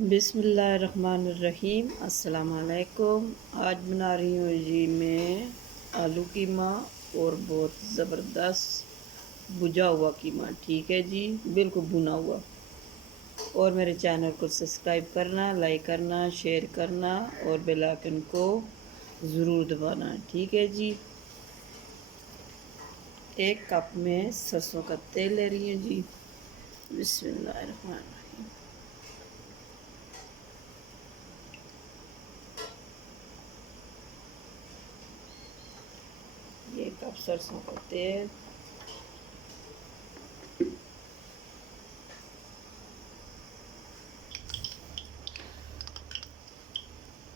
बिस्मिल्लाहिर्रहमानिर्रहीम। अस्सलाम वालेकुम। आज बना रही हूँ जी मैं आलू कीमा और बहुत ज़बरदस्त भुजा हुआ कीमा। ठीक है जी, बिल्कुल भुना हुआ। और मेरे चैनल को सब्सक्राइब करना, लाइक करना, शेयर करना और बेल आइकन को ज़रूर दबाना। ठीक है जी। 1 कप में सरसों का तेल ले रही हूँ जी। बिस्मिल्लाहिर्रहमानिर्रहीम। ये कप सरसों का तेल।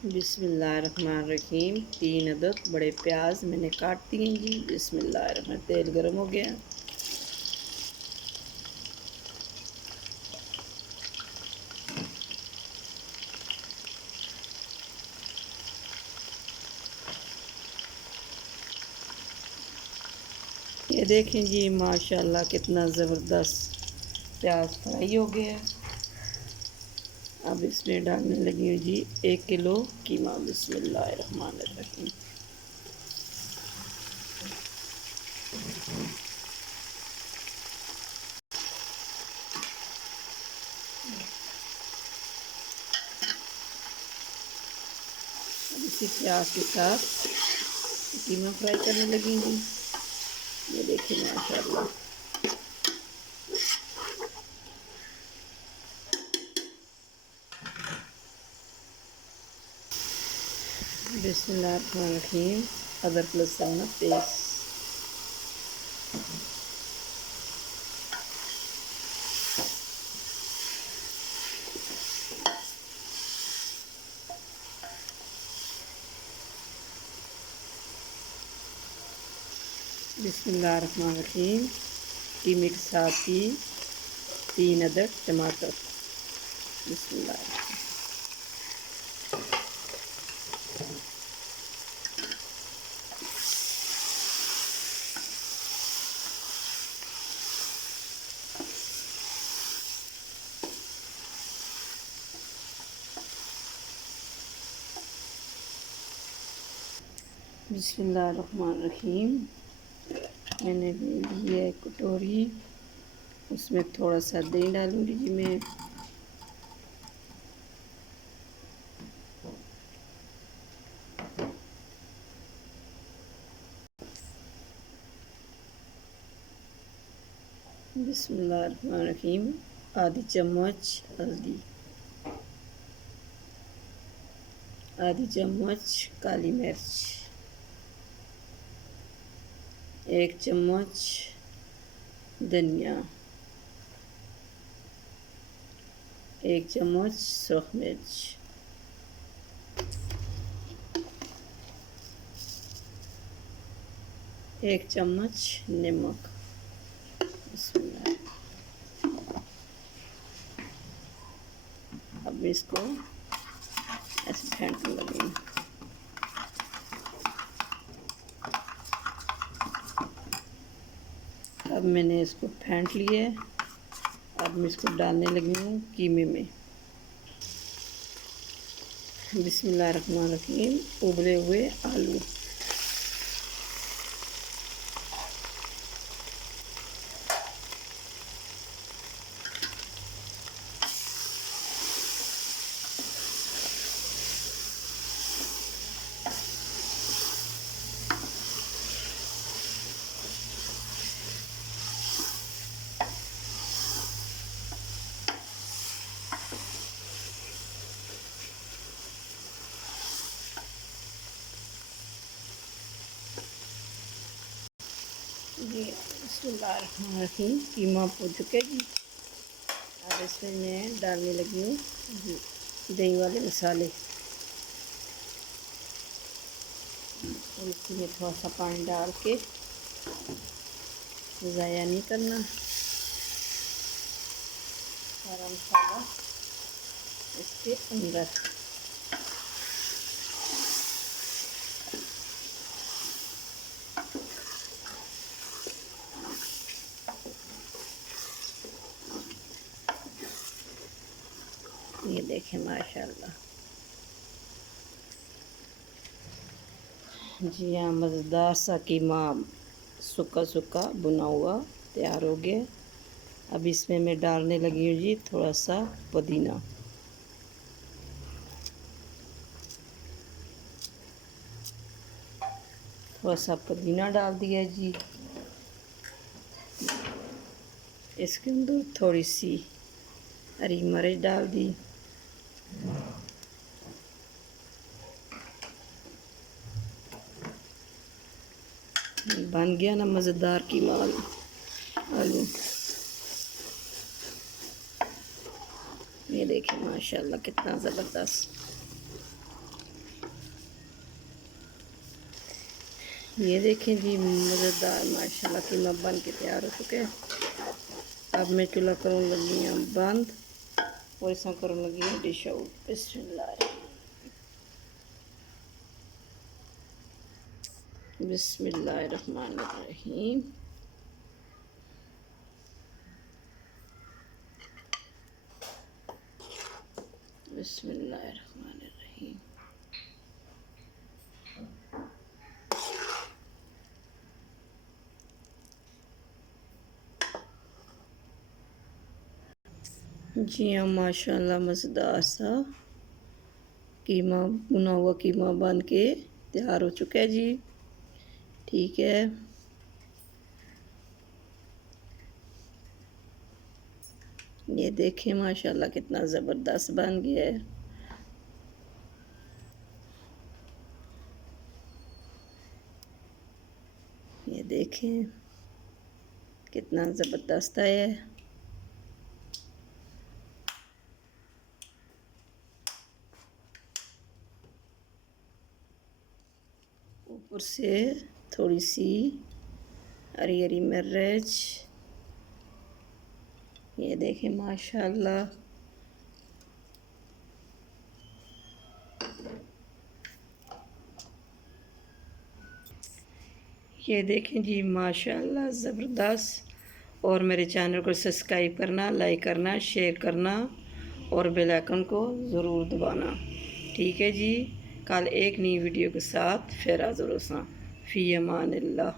बिस्मिल्लाहिर्रहमानिर्रहीम। 3 अदद बड़े प्याज मैंने काट दिए जी। बिस्मिल्लाहिर्रहमान। तेल गर्म हो गया। ये देखें जी, माशाल्लाह कितना ज़बरदस्त प्याज फ्राई हो गया। अब इसमें डालने लगी हूँ जी 1 किलो कीमा। बिस्मिल्लाहिर्रहमानिर्रहीम। अब इसी प्याज के साथ कीमा फ्राई करने लगी जी। ये देखिए माशाल्लाह। बिस्मिल्लाहिर्रहमानिर्रहीम। अदरक लहसुन पेस्ट। बिस्मिल्लाहिर्रहमानिर्रहीम। कीमे के साथ ही 3 अदद टमाटर। बिस्मिल्लाह। बिस्मिल्लाहिर्रहमानिर्रहीम। मैंने ले ली है कटोरी, उसमें थोड़ा सा दही डालूंगी जी मैं। बिस्मिल्लाहिर्रहमानिर्रहीम। आधी चम्मच हल्दी, आधी चम्मच काली मिर्च, 1 चम्मच धनिया, 1 चम्मच सूख मिर्च, 1 चम्मच नमक। अब इसको ऐसे फेंटने लगी। अब मैंने इसको फेंट लिया। अब मैं इसको डालने लगी हूँ कीमे में। बिस्मिल्लाहिर्रहमानिर्रहीम। उबले हुए आलू। जी बिस्मिल्लाहिर्रहमानिर्रहीम। कीमा हो चुके जी। अब इसमें मैं डालने लगी हूँ दही वाले मसाले। और इसमें थोड़ा सा पानी डाल के ज़ाया नहीं करना। सारा मसाला इसके अंदर। ये देखें माशाल्लाह। जी हाँ, मज़ेदार सा कीमा सूखा सूखा भुना हुआ तैयार हो गया। अब इसमें मैं डालने लगी हूँ जी थोड़ा सा पुदीना। थोड़ा सा पुदीना डाल दिया जी। इसके अंदर थोड़ी सी हरी मिर्च डाल दी। बन गया ना मज़ेदार कीमा आलू। ये देखिए माशाल्लाह कितना ज़बरदस्त। ये देखें जी मज़ेदार माशाल्लाह कीमा बन के तैयार हो चुके हैं। अब मैं चूल्हा करूँ लगी हूँ बंद और ऐसा करूँ लगी हूँ डिश आउट। बिस्मिल्लाह बिस्मिल्लाहिर्रहमानिर्रहीम। बिस्मिल्लाहिर्रहमानिर्रहीम। जी हाँ माशाल्लाह मज़ेदार सा कीमा भुना हुआ कीमा बन के तैयार हो चुका है जी। ठीक है, ये देखें माशाल्लाह कितना ज़बरदस्त बन गया है। ये देखें कितना ज़बरदस्त है। ऊपर से थोड़ी सी हरी हरी मिर्च। ये देखें माशाल्लाह ये देखें जी माशाल्लाह ज़बरदस्त। और मेरे चैनल को सब्सक्राइब करना, लाइक करना, शेयर करना और बेल आइकन को ज़रूर दबाना। ठीक है जी, कल एक नई वीडियो के साथ फिर हाज़िर होसा। फ़ी अमानिल्लाह।